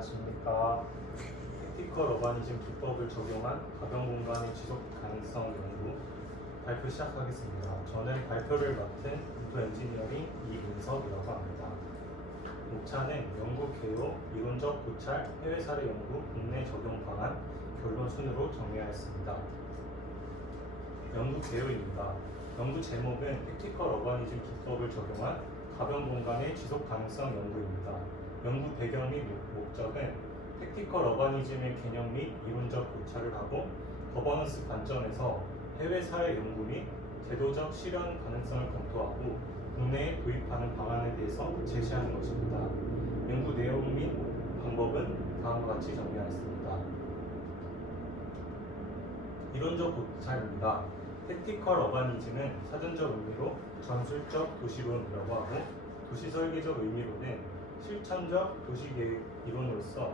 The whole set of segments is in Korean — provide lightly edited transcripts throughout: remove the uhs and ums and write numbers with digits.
안녕하십니까. 택티컬 어바니즘 기법을 적용한 가변 공간의 지속 가능성 연구 발표 시작하겠습니다. 저는 발표를 맡은 인도 엔지니어링 이문석이라고 합니다. 목차는 연구 개요, 이론적 고찰, 해외 사례 연구, 국내 적용 방안, 결론 순으로 정리하였습니다. 연구 개요입니다. 연구 제목은 택티컬 어바니즘 기법을 적용한 가변 공간의 지속 가능성 연구입니다. 연구 배경 및 목적은 택티컬 어바니즘의 개념 및 이론적 고찰을 하고 거버넌스 관점에서 해외 사회 연구 및 제도적 실현 가능성을 검토하고 국내에 도입하는 방안에 대해서 제시하는 것입니다. 연구 내용 및 방법은 다음과 같이 정리하였습니다. 이론적 고찰입니다. 택티컬 어바니즘은 사전적 의미로 전술적 도시론이라고 하고 도시설계적 의미로는 실천적 도시계획 이론으로서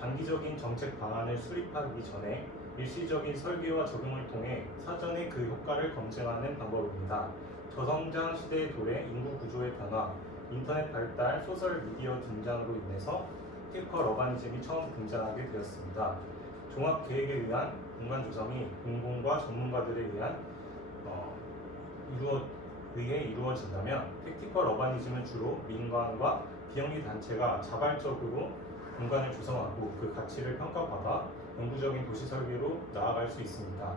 장기적인 정책 방안을 수립하기 전에 일시적인 설계와 적용을 통해 사전에 그 효과를 검증하는 방법입니다. 저성장 시대의 도래, 인구 구조의 변화, 인터넷 발달, 소셜 미디어 등장으로 인해서 택티컬 어바니즘이 처음 등장하게 되었습니다. 종합 계획에 의한 공간 조성이 공공과 전문가들에 의해 이루어진다면 택티컬 어바니즘은 주로 민간과 비영리 단체가 자발적으로 공간을 조성하고 그 가치를 평가받아 영구적인 도시 설계로 나아갈 수 있습니다.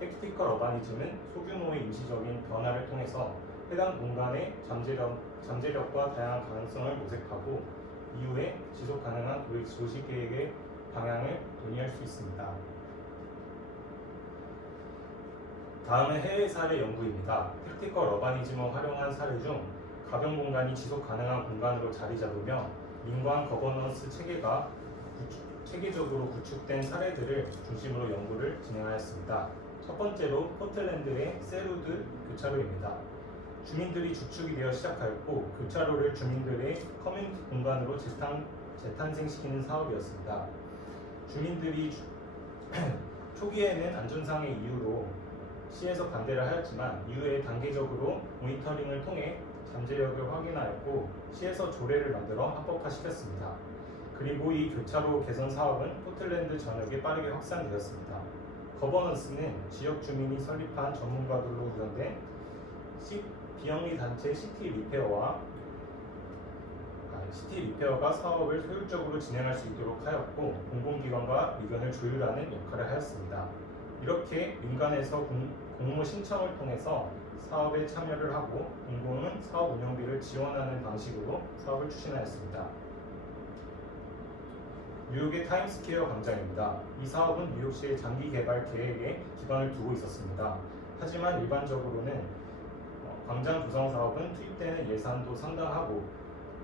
택티컬 어바니즘은 소규모의 임시적인 변화를 통해서 해당 공간의 잠재력과 다양한 가능성을 모색하고 이후에 지속 가능한 도시 계획의 방향을 논의할 수 있습니다. 다음은 해외 사례 연구입니다. 택티컬 어바니즘을 활용한 사례 중 가변 공간이 지속 가능한 공간으로 자리 잡으며 민관 거버넌스 체계적으로 구축된 사례들을 중심으로 연구를 진행하였습니다. 첫 번째로 포틀랜드의 세루드 교차로입니다. 주민들이 주축이 되어 시작하였고 교차로를 주민들의 커뮤니티 공간으로 재탄생시키는 사업이었습니다. 주민들이 초기에는 안전상의 이유로 시에서 반대를 하였지만 이후에 단계적으로 모니터링을 통해 잠재력을 확인하였고 시에서 조례를 만들어 합법화시켰습니다. 그리고 이 교차로 개선 사업은 포틀랜드 전역에 빠르게 확산되었습니다. 거버넌스는 지역 주민이 설립한 전문가들로 구성된 비영리 단체 시티 리페어가 사업을 효율적으로 진행할 수 있도록 하였고 공공기관과 의견을 조율하는 역할을 하였습니다. 이렇게 민간에서 공모 신청을 통해서 사업에 참여를 하고 공공은 사업 운영비를 지원하는 방식으로 사업을 추진하였습니다. 뉴욕의 타임스퀘어 광장입니다. 이 사업은 뉴욕시의 장기 개발 계획에 기반을 두고 있었습니다. 하지만 일반적으로는 광장 조성 사업은 투입되는 예산도 상당하고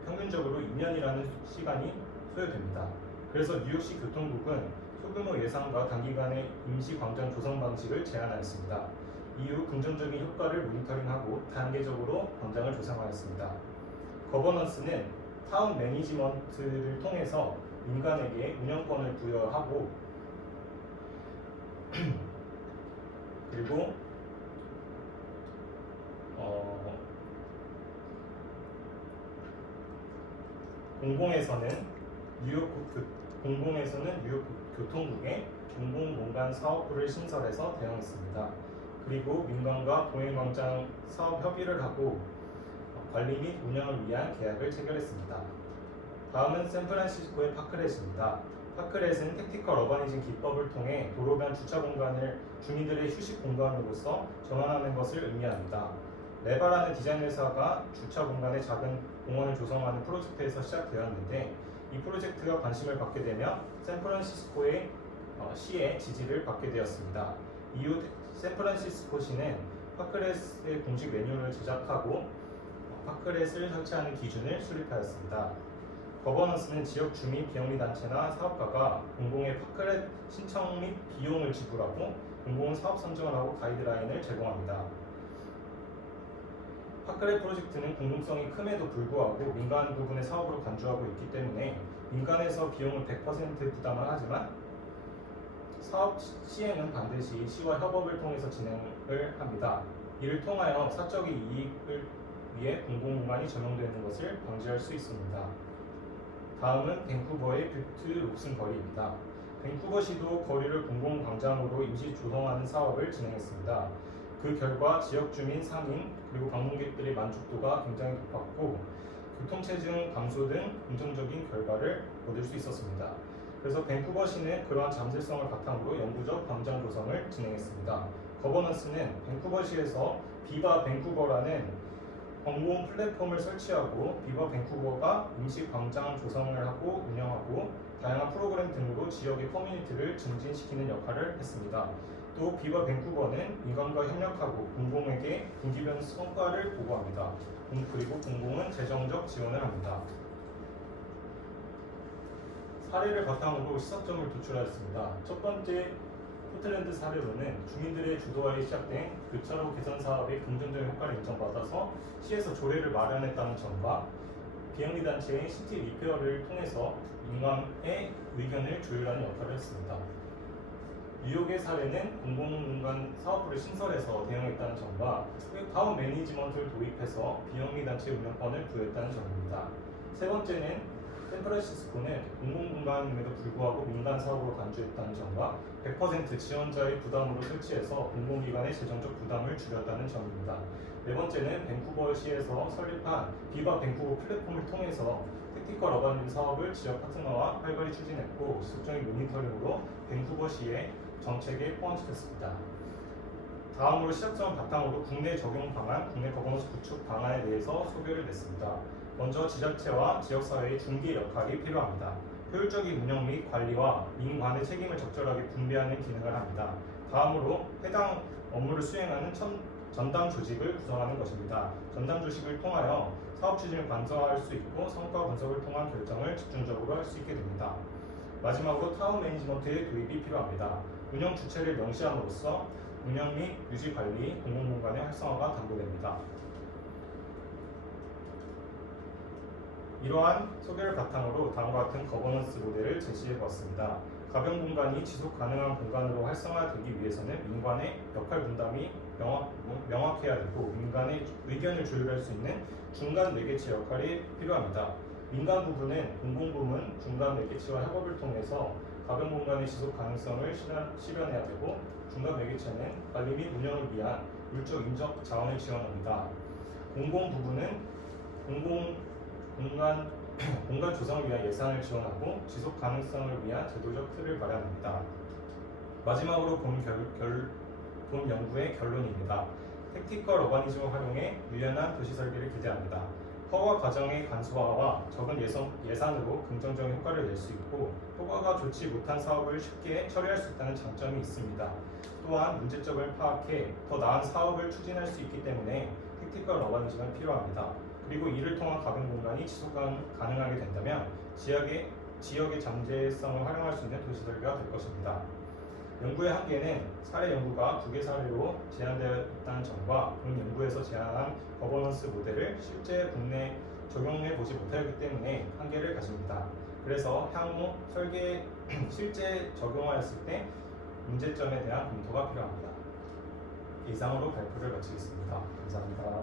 평균적으로 2년이라는 시간이 소요됩니다. 그래서 뉴욕시 교통국은 소규모 예산과 단기간의 임시 광장 조성 방식을 제안하였습니다. 이후 긍정적인 효과를 모니터링하고 단계적으로 광장을 조성하였습니다. 거버넌스는 타운 매니지먼트를 통해서 민간에게 운영권을 부여하고 그리고 공공에서는 뉴욕 교통국에 공공공간 사업부를 신설해서 대응했습니다. 그리고 민간과 동행광장 사업 협의를 하고 관리 및 운영을 위한 계약을 체결했습니다. 다음은 샌프란시스코의 파크렛입니다. 파크렛은 택티컬 어바니즘 기법을 통해 도로변 주차 공간을 주민들의 휴식 공간으로서 전환하는 것을 의미합니다. 레바라는 디자인 회사가 주차 공간에 작은 공원을 조성하는 프로젝트에서 시작되었는데 이 프로젝트가 관심을 받게 되며 샌프란시스코의 시의 지지를 받게 되었습니다. 이후 샌프란시스코 시는 파크렛의 공식 매뉴얼을 제작하고 파크렛을 설치하는 기준을 수립하였습니다. 거버넌스는 지역 주민 비영리 단체나 사업가가 공공의 파크렛 신청 및 비용을 지불하고 공공은 사업 선정을 하고 가이드라인을 제공합니다. 파크렛 프로젝트는 공공성이 큼에도 불구하고 민간 부분의 사업으로 간주하고 있기 때문에 민간에서 비용을 100% 부담을 하지만 사업 시행은 반드시 시와 협업을 통해서 진행을 합니다. 이를 통하여 사적인 이익을 위해 공공공간이 전용되는 것을 방지할 수 있습니다. 다음은 밴쿠버의 뷰트 록슨 거리입니다. 밴쿠버시도 거리를 공공광장으로 임시 조성하는 사업을 진행했습니다. 그 결과 지역 주민 상인 그리고 방문객들의 만족도가 굉장히 높았고 교통체증 감소 등 긍정적인 결과를 얻을 수 있었습니다. 그래서 밴쿠버시는 그러한 잠재성을 바탕으로 영구적 광장 조성을 진행했습니다. 거버넌스는 밴쿠버시에서 비바 밴쿠버라는 공공 플랫폼을 설치하고 비바 밴쿠버가 임시 광장 조성을 하고 운영하고 다양한 프로그램 등으로 지역의 커뮤니티를 증진시키는 역할을 했습니다. 또 비바 밴쿠버는 민간과 협력하고 공공에게 분기별 성과를 보고합니다. 그리고 공공은 재정적 지원을 합니다. 사례를 바탕으로 시사점을 도출하였습니다. 첫 번째 포틀랜드 사례로는 주민들의 주도하에 시작된 교차로 개선 사업의 긍정적인 효과를 인정받아서 시에서 조례를 마련했다는 점과 비영리 단체인 시티 리페어를 통해서 민간의 의견을 조율하는 역할을 했습니다. 뉴욕의 사례는 공공공간 사업부를 신설해서 대응했다는 점과 타운 매니지먼트를 도입해서 비영리 단체 운영권을 부여했다는 점입니다. 세 번째는 샌프란시스코는 공공공간임에도 불구하고 민간 사업으로 간주했다는 점과 100% 지원자의 부담으로 설치해서 공공기관의 재정적 부담을 줄였다는 점입니다. 네 번째는 밴쿠버시에서 설립한 비바 밴쿠버 플랫폼을 통해서 택티컬 어바니즘 사업을 지역 파트너와 활발히 추진했고 지속적인 모니터링으로 밴쿠버시의 정책에 포함시켰습니다. 다음으로 시작점 바탕으로 국내 적용 방안, 국내 거버넌스 구축 방안에 대해서 소개를 냈습니다. 먼저 지자체와 지역사회의 중개 역할이 필요합니다. 효율적인 운영 및 관리와 민관의 책임을 적절하게 분배하는 기능을 합니다. 다음으로 해당 업무를 수행하는 전담 조직을 구성하는 것입니다. 전담 조직을 통하여 사업 추진을 관서할 수 있고 성과 분석을 통한 결정을 집중적으로 할 수 있게 됩니다. 마지막으로 타운 매니지먼트의 도입이 필요합니다. 운영 주체를 명시함으로써 운영 및 유지 관리, 공공공간의 활성화가 담보됩니다. 이러한 소개를 바탕으로 다음과 같은 거버넌스 모델을 제시해 보았습니다. 가변 공간이 지속 가능한 공간으로 활성화되기 위해서는 민관의 역할 분담이 명확해야 되고 민간의 의견을 조율할 수 있는 중간 매개체 역할이 필요합니다. 민간 부분은 공공부문 중간 매개체와 협업을 통해서 가변 공간의 지속 가능성을 실현해야 되고 중간 매개체는 관리 및 운영을 위한 물적 인적 자원을 지원합니다. 공공 부분은 공간 조성을 위한 예산을 지원하고 지속 가능성을 위한 제도적 틀을 마련합니다. 마지막으로 본 연구의 결론입니다. 택티컬 어바니즘을 활용해 유연한 도시 설계를 기대합니다. 허가 과정의 간소화와 적은 예산으로 긍정적인 효과를 낼 수 있고 효과가 좋지 못한 사업을 쉽게 처리할 수 있다는 장점이 있습니다. 또한 문제점을 파악해 더 나은 사업을 추진할 수 있기 때문에 택티컬 어바니즘은 필요합니다. 그리고 이를 통한 가변 공간이 지속 가능하게 된다면 지역의 잠재성을 활용할 수 있는 도시 설계가 될 것입니다. 연구의 한계는 사례 연구가 2개 사례로 제한되어 있다는 점과 본 연구에서 제안한 거버넌스 모델을 실제 국내 적용해 보지 못하였기 때문에 한계를 가집니다. 그래서 향후 설계 실제 적용하였을 때 문제점에 대한 검토가 필요합니다. 이상으로 발표를 마치겠습니다. 감사합니다.